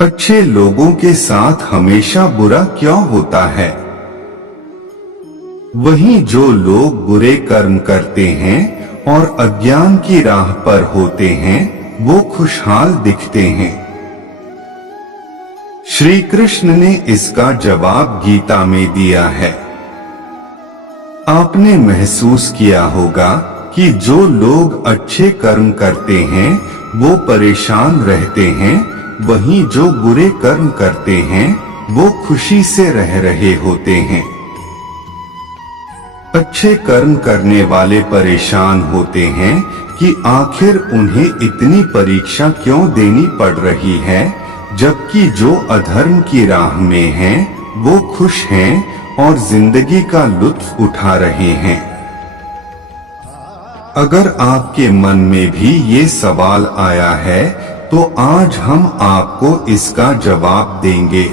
अच्छे लोगों के साथ हमेशा बुरा क्यों होता है? वहीं जो लोग बुरे कर्म करते हैं और अज्ञान की राह पर होते हैं, वो खुशहाल दिखते हैं। श्री कृष्ण ने इसका जवाब गीता में दिया है। आपने महसूस किया होगा कि जो लोग अच्छे कर्म करते हैं वो परेशान रहते हैं, वहीं जो बुरे कर्म करते हैं वो खुशी से रह रहे होते हैं। अच्छे कर्म करने वाले परेशान होते हैं कि आखिर उन्हें इतनी परीक्षा क्यों देनी पड़ रही है, जबकि जो अधर्म की राह में हैं वो खुश हैं और जिंदगी का लुत्फ उठा रहे हैं। अगर आपके मन में भी ये सवाल आया है तो आज हम आपको इसका जवाब देंगे।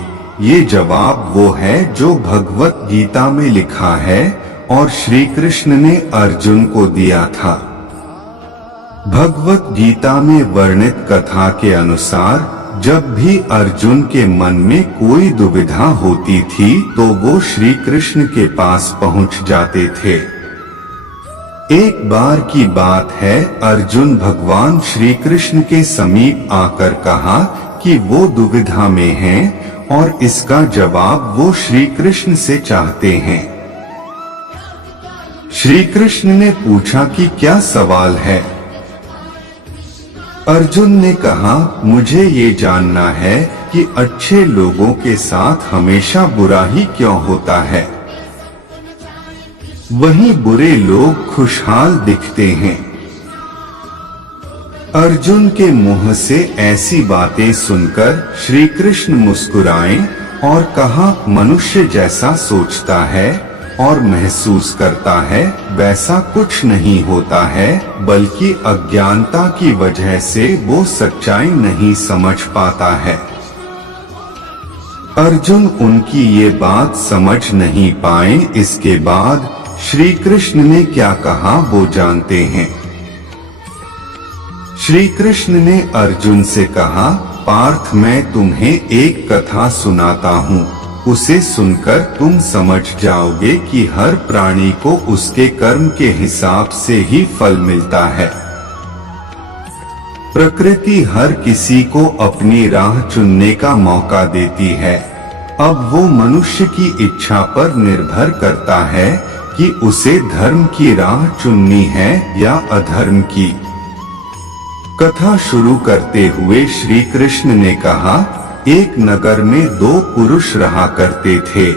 ये जवाब वो है जो भगवत गीता में लिखा है और श्री कृष्ण ने अर्जुन को दिया था। भगवत गीता में वर्णित कथा के अनुसार जब भी अर्जुन के मन में कोई दुविधा होती थी तो वो श्री कृष्ण के पास पहुंच जाते थे। एक बार की बात है, अर्जुन भगवान श्री कृष्ण के समीप आकर कहा कि वो दुविधा में हैं और इसका जवाब वो श्री कृष्ण से चाहते हैं। श्री कृष्ण ने पूछा कि क्या सवाल है? अर्जुन ने कहा, मुझे ये जानना है कि अच्छे लोगों के साथ हमेशा बुरा ही क्यों होता है, वहीं बुरे लोग खुशहाल दिखते हैं। अर्जुन के मुंह से ऐसी बातें सुनकर श्री कृष्ण मुस्कुराए और कहा, मनुष्य जैसा सोचता है और महसूस करता है वैसा कुछ नहीं होता है, बल्कि अज्ञानता की वजह से वो सच्चाई नहीं समझ पाता है। अर्जुन उनकी ये बात समझ नहीं पाए। इसके बाद श्री कृष्ण ने क्या कहा वो जानते हैं। श्री कृष्ण ने अर्जुन से कहा, पार्थ मैं तुम्हें एक कथा सुनाता हूँ, उसे सुनकर तुम समझ जाओगे कि हर प्राणी को उसके कर्म के हिसाब से ही फल मिलता है। प्रकृति हर किसी को अपनी राह चुनने का मौका देती है। अब वो मनुष्य की इच्छा पर निर्भर करता है कि उसे धर्म की राह चुननी है या अधर्म की। कथा शुरू करते हुए श्री कृष्ण ने कहा, एक नगर में दो पुरुष रहा करते थे।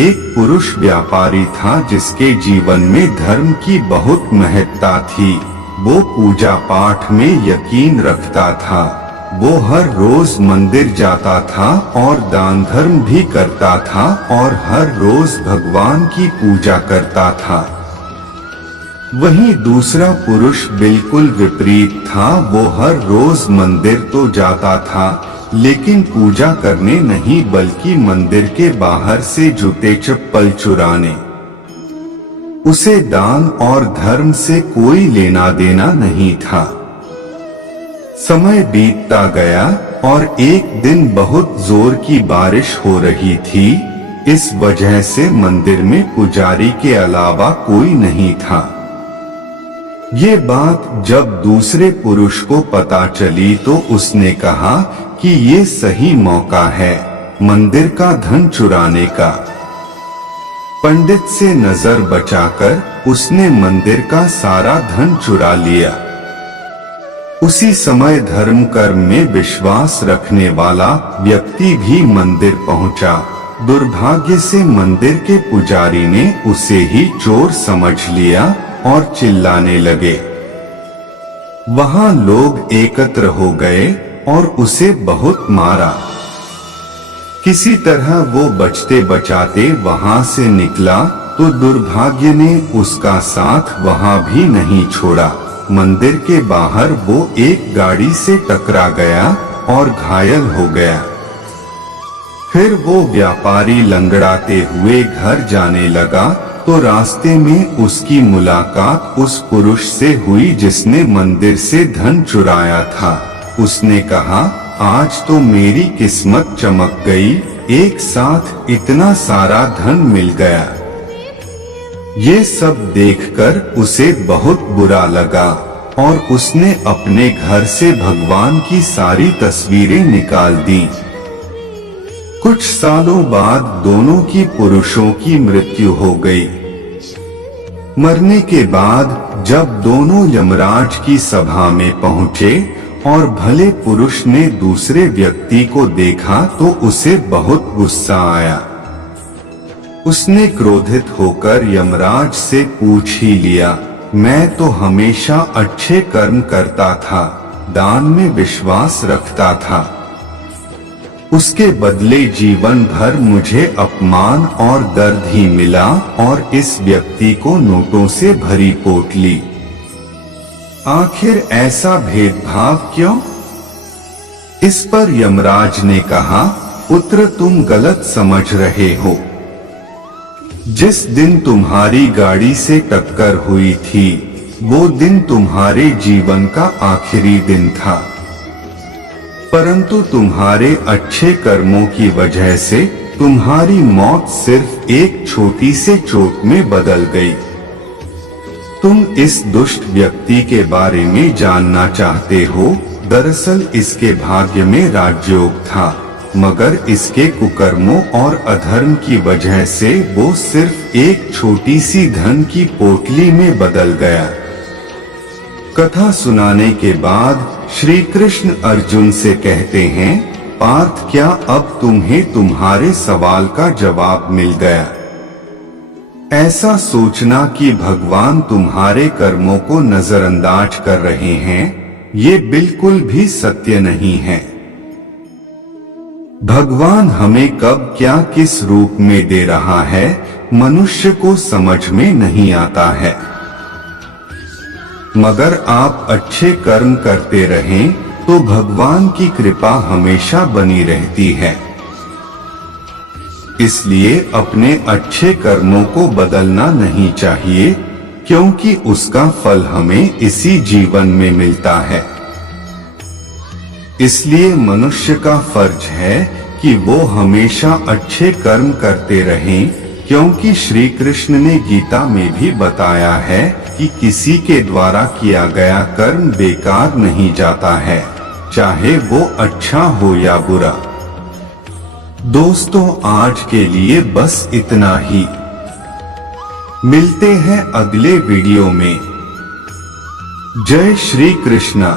एक पुरुष व्यापारी था जिसके जीवन में धर्म की बहुत महत्ता थी। वो पूजा पाठ में यकीन रखता था। वो हर रोज मंदिर जाता था और दान धर्म भी करता था और हर रोज भगवान की पूजा करता था। वहीं दूसरा पुरुष बिल्कुल विपरीत था। वो हर रोज मंदिर तो जाता था लेकिन पूजा करने नहीं, बल्कि मंदिर के बाहर से जूते चप्पल चुराने। उसे दान और धर्म से कोई लेना देना नहीं था। समय बीतता गया और एक दिन बहुत जोर की बारिश हो रही थी। इस वजह से मंदिर में पुजारी के अलावा कोई नहीं था। ये बात जब दूसरे पुरुष को पता चली तो उसने कहा कि ये सही मौका है मंदिर का धन चुराने का। पंडित से नजर बचाकर उसने मंदिर का सारा धन चुरा लिया। उसी समय धर्म कर्म में विश्वास रखने वाला व्यक्ति भी मंदिर पहुंचा। दुर्भाग्य से मंदिर के पुजारी ने उसे ही चोर समझ लिया और चिल्लाने लगे। वहां लोग एकत्र हो गए और उसे बहुत मारा। किसी तरह वो बचते बचाते वहां से निकला तो दुर्भाग्य ने उसका साथ वहां भी नहीं छोड़ा। मंदिर के बाहर वो एक गाड़ी से टकरा गया और घायल हो गया। फिर वो व्यापारी लंगड़ाते हुए घर जाने लगा तो रास्ते में उसकी मुलाकात उस पुरुष से हुई जिसने मंदिर से धन चुराया था। उसने कहा, आज तो मेरी किस्मत चमक गई, एक साथ इतना सारा धन मिल गया। ये सब देखकर उसे बहुत बुरा लगा और उसने अपने घर से भगवान की सारी तस्वीरें निकाल दी। कुछ सालों बाद दोनों की पुरुषों की मृत्यु हो गई। मरने के बाद जब दोनों यमराज की सभा में पहुंचे और भले पुरुष ने दूसरे व्यक्ति को देखा तो उसे बहुत गुस्सा आया। उसने क्रोधित होकर यमराज से पूछ ही लिया, मैं तो हमेशा अच्छे कर्म करता था, दान में विश्वास रखता था। उसके बदले जीवन भर मुझे अपमान और दर्द ही मिला और इस व्यक्ति को नोटों से भरी पोटली। आखिर ऐसा भेदभाव क्यों? इस पर यमराज ने कहा, पुत्र तुम गलत समझ रहे हो। जिस दिन तुम्हारी गाड़ी से टक्कर हुई थी वो दिन तुम्हारे जीवन का आखिरी दिन था, परंतु तुम्हारे अच्छे कर्मों की वजह से तुम्हारी मौत सिर्फ एक छोटी से चोट में बदल गई। तुम इस दुष्ट व्यक्ति के बारे में जानना चाहते हो। दरअसल इसके भाग्य में राजयोग था, मगर इसके कुकर्मों और अधर्म की वजह से वो सिर्फ एक छोटी सी धन की पोटली में बदल गया। कथा सुनाने के बाद श्री कृष्ण अर्जुन से कहते हैं, पार्थ क्या अब तुम्हें तुम्हारे सवाल का जवाब मिल गया? ऐसा सोचना कि भगवान तुम्हारे कर्मों को नजरअंदाज कर रहे हैं, ये बिल्कुल भी सत्य नहीं है। भगवान हमें कब क्या किस रूप में दे रहा है मनुष्य को समझ में नहीं आता है, मगर आप अच्छे कर्म करते रहें तो भगवान की कृपा हमेशा बनी रहती है। इसलिए अपने अच्छे कर्मों को बदलना नहीं चाहिए, क्योंकि उसका फल हमें इसी जीवन में मिलता है। इसलिए मनुष्य का फर्ज है कि वो हमेशा अच्छे कर्म करते रहें, क्योंकि श्री कृष्ण ने गीता में भी बताया है कि किसी के द्वारा किया गया कर्म बेकार नहीं जाता है, चाहे वो अच्छा हो या बुरा। दोस्तों, आज के लिए बस इतना ही। मिलते हैं अगले वीडियो में। जय श्री कृष्णा।